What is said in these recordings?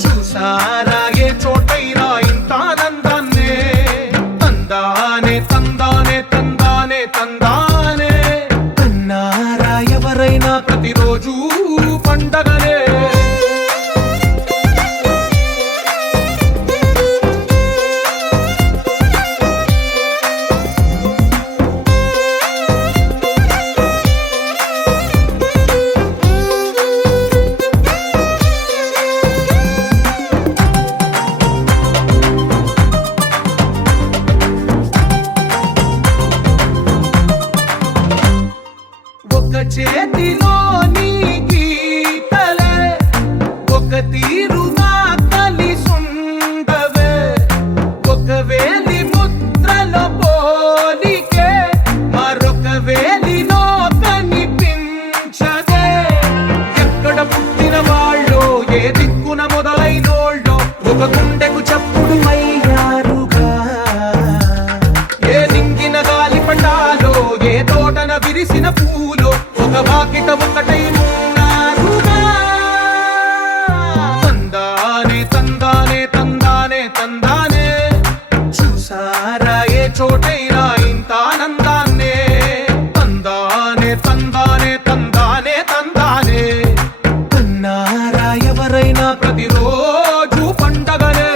చూసారా ఏ చోటైనా ఇంత ఆనందాన్నే తందానే తందానే తందానే తందానే కన్నారా ఎవరైనా ప్రతిరోజు పండగనే చేతిలోని గీతలే ఒక తీరుగా కలిసుండవే ఒక వేలి ముద్రలో పోలికే మరొక వేలిలో కనిపించదే ఎక్కడ పుట్టిన వాళ్ళో ఏ దిక్కున మొదలైనోళ్ళో ఒక గుండెకు చప్పుడు అయ్యారుగా ఏ నింగిన గాలి పటాలో ఏ తోటన విరిసిన పూలో ఒక వాకిట ఒకటై ఉన్నారుగా తందానే తందానే తందానే తందానే చూసారా ఏ చోటైనా ఇంత ఆనందాన్నే తందానే తందానే తందానే తందానే కన్నారా ఎవరైనా ప్రతిరోజు పండగనే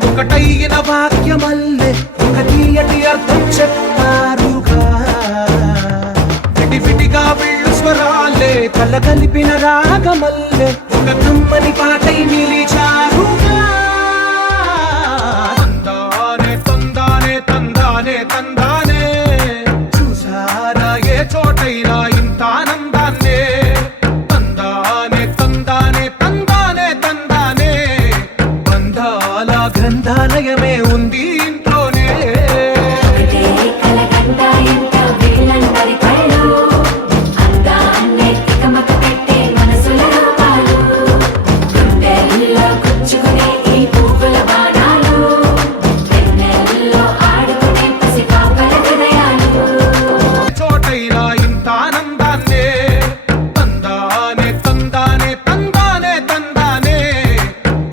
ఒకటైన వాక్యమల్లే ఒక తీయటి అర్థం చెప్పారుగా విడివిడిగా వీళ్ళు స్వరాలే కలగలిపిన రాగమల్లే ఒక కమ్మని పాటై నిలిచారుగా తందానే తందానే తందానే తందానే చూసారా ఏ చోటైనా ఇంత ఆనందాన్నే తందానే తందానే తందానే తందానే బంధాల గ్రంథాలయమే ఉంది ఇంట్లోనే చోటైనా ఇంత ఆనందాన్నే తందానే తందానే తందానే తందానే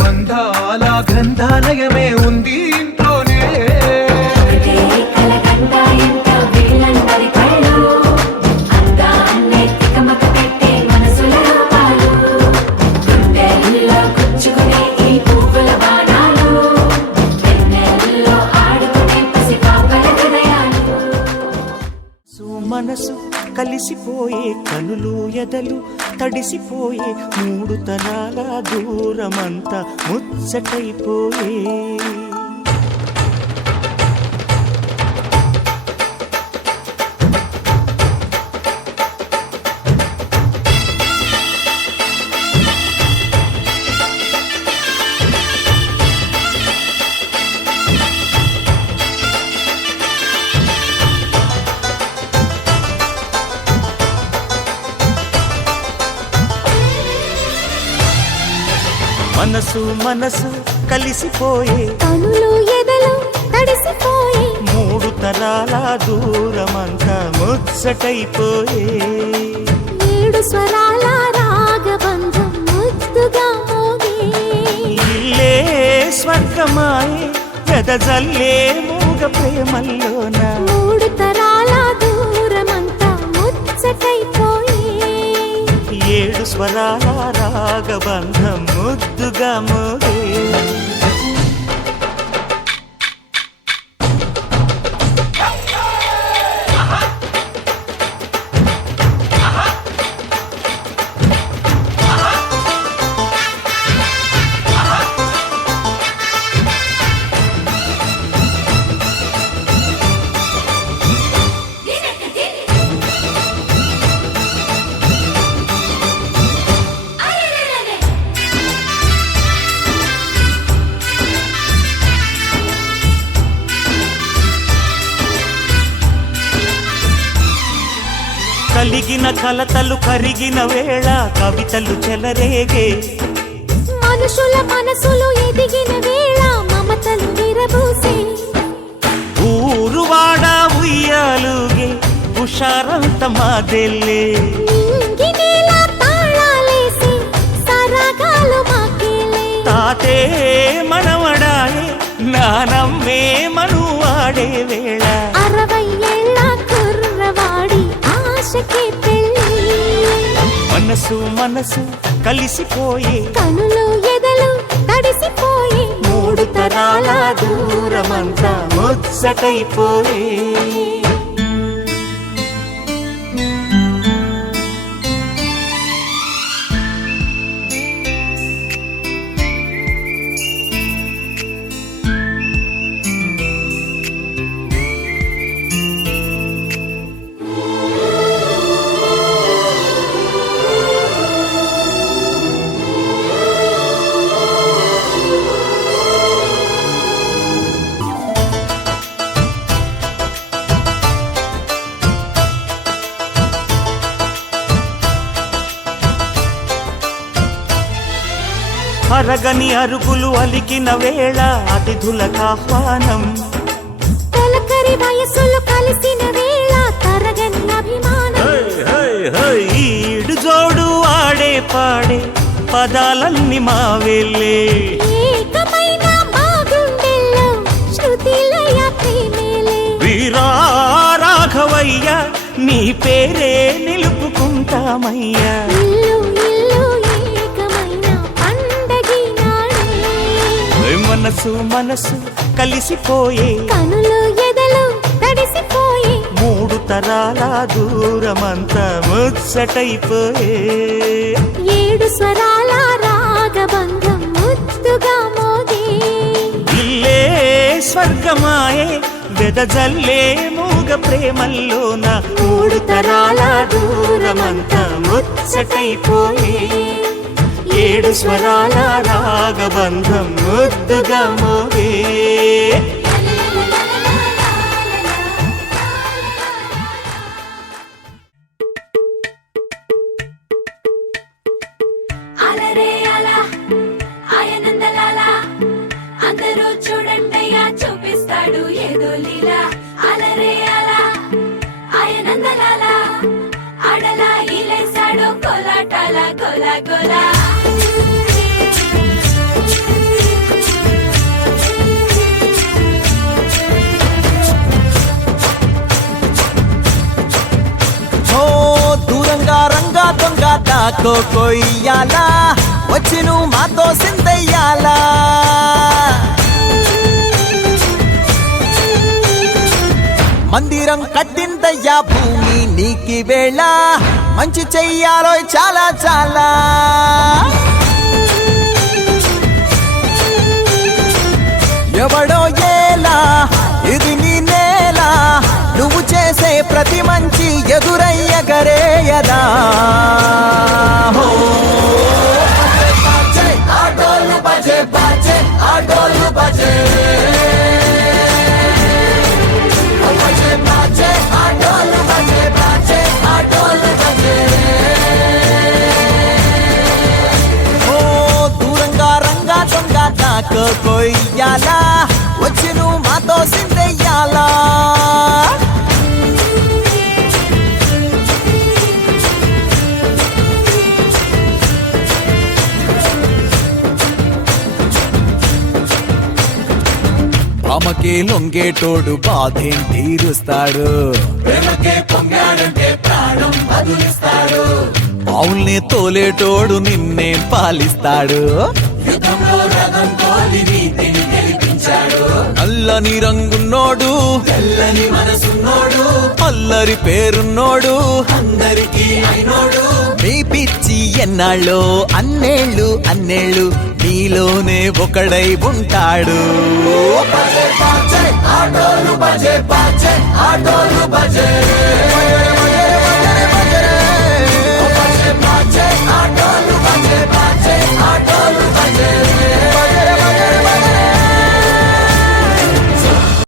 బంధాల గ్రంథాలయమే ఉంది ఇంట్లోనే మనసు కలిసిపోయే కనులు ఎదలు తడిసిపోయే మూడు తరాల దూరమంతా ముచ్చటైపోయే మనసు మనసు కలిసిపోయే కనులు ఎదలు తడిసిపోయే మూడు తరాల దూరమంతా ముచ్చటైపోయే ఏడు స్వరాల రాగబంధం ముద్దుగా మోగే ఇల్లే స్వర్గమాయే వెదజల్లే మూగ ప్రేమల్లోన మూడు తరాల దూరమంతా ముచ్చటైపోయే ఏడు స్వరాల రాగబంధం ముద్దుగా మోగే కలతలు కరిగిన వేళ కవితలు చెలరేగే మనుషుల మనసులు ఎదిగిన వేళ మమతలు విరబూసే ఊరువాడ ఉయ్యాలుగే హుషారంత మాదెల్లే నింగినేల తాళాలేసి సరాగాలు మాకేలే తాతే మనవడాయే నానమ్మే మనువాడే వేళ 60 ఏళ్ళ కుర్రవాడి ఆశకి పెళ్ళి మనసు మనసు కలిసిపోయే కనులు ఎదలు తడిసిపోయి మూడు తరాల దూరమంతా ముచ్చటైపోయే అరగని అరుగులు అలికిన వేళ అతిథులకు ఆహ్వానం తొలకరి వయసులు కలిసిన వేళ తరగని అభిమానం ఈడు జోడు ఆడే పాడే పదాలన్నీ మావేలే ఏకమైన మా గుండెల్లో శృతిలయ ప్రేమేలే వీరా రాఘవయ్య నీ పేరే నిలుపుకుంటామయ్యా ఇల్లు ఇల్లు ఏకమైన పండగి నాడే మనసు మనసు కలిసిపోయే కనులు ఎదలు తడిసిపోయి మూడు తరాల దూరమంతా ముచ్చటైపోయే 7 స్వరాల రాగబంధం ముద్దుగా మోగే ఇల్లే స్వర్గమాయే వెదజల్లే మూగ ప్రేమల్లోన మూడు తరాల దూరమంతా ముచ్చటైపోయే 7 స్వరాల రాగబంధం ముద్దుగా మోగే అలరే అలా ఆయనందలాల అందరూ చూడండయ్యా చూపిస్తాడు ఏదో లీలా అలరే అలా ఆయనందలాల అడలా ఇలేసాడు కోలాటాల గోలా గోలా ఓ దూరంగా రంగా దొంగ దాకో కొయ్యాలా వచ్చి నువ్వు మాతో సిందయ్యాలా మందిరం కట్టిందయ్యా భూమి నీకి వేళ మంచి చెయ్యాలో చాలా చాలా ఎవడో ఏలా ఇది నీ నేల నువ్వు చేసే ప్రతి మంచి ఎదురయ్యగరేయదా హో బజే ఆడోలు బజే బజే ఆడోలు బజే బజే బజే ఆడోలు బజే బజే ఆడోలు బజే ఓ దూరంగా రంగా దొంగ నాకు కొయ్యాలా వచ్చి నువ్వు మాతో సిందెయ్యాలా ప్రేమకే లొంగేటోడు బాధేం తీరుస్తాడు ప్రేమకే పొంగాడంటే ప్రాణం బదులిస్తాడు పావుల్ని తోలేటోడు నిన్నే పాలిస్తాడు యుద్ధంలో రథం తోలి నీతిని గెలిపించాడు నల్లని రంగున్నోడు తెల్లని మనసున్నోడు అల్లరి పేరున్నోడు అందరికీ అయినోడు మీ పిచ్చి ఎన్నాళ్ళో అన్నేళ్ళు అన్నేళ్ళు నీలోనే ఒకడై ఉంటాడు బజే బాజే ఆటోలు బజే బాజే ఆటోలు